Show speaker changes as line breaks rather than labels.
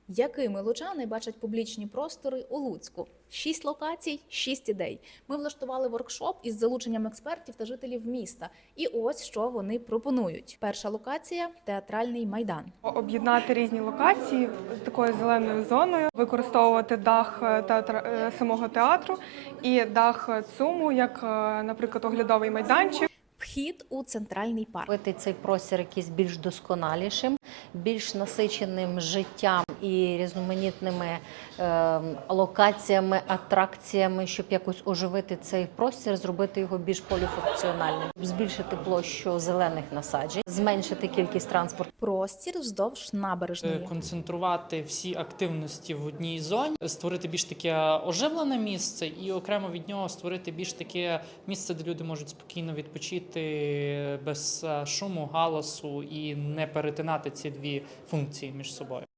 Якими лучани бачать публічні простори у Луцьку? 6 локацій, 6 ідей. Ми влаштували воркшоп із залученням експертів та жителів міста. І ось що вони пропонують. Перша локація – театральний майдан.
Об'єднати різні локації з такою зеленою зоною, використовувати дах самого театру і дах ЦУМу, як, наприклад, оглядовий майданчик.
Вхід у центральний парк.
Робити цей простір якийсь більш досконалішим, більш насиченим життям і різноманітними локаціями, атракціями, щоб якось оживити цей простір, зробити його більш поліфункціональним, збільшити площу зелених насаджень, зменшити кількість транспорту.
Простір вздовж набережної.
Концентрувати всі активності в одній зоні, створити більш таке оживлене місце і окремо від нього створити більш таке місце, де люди можуть спокійно відпочити без шуму, галасу і не перетинати ці дві функції між собою.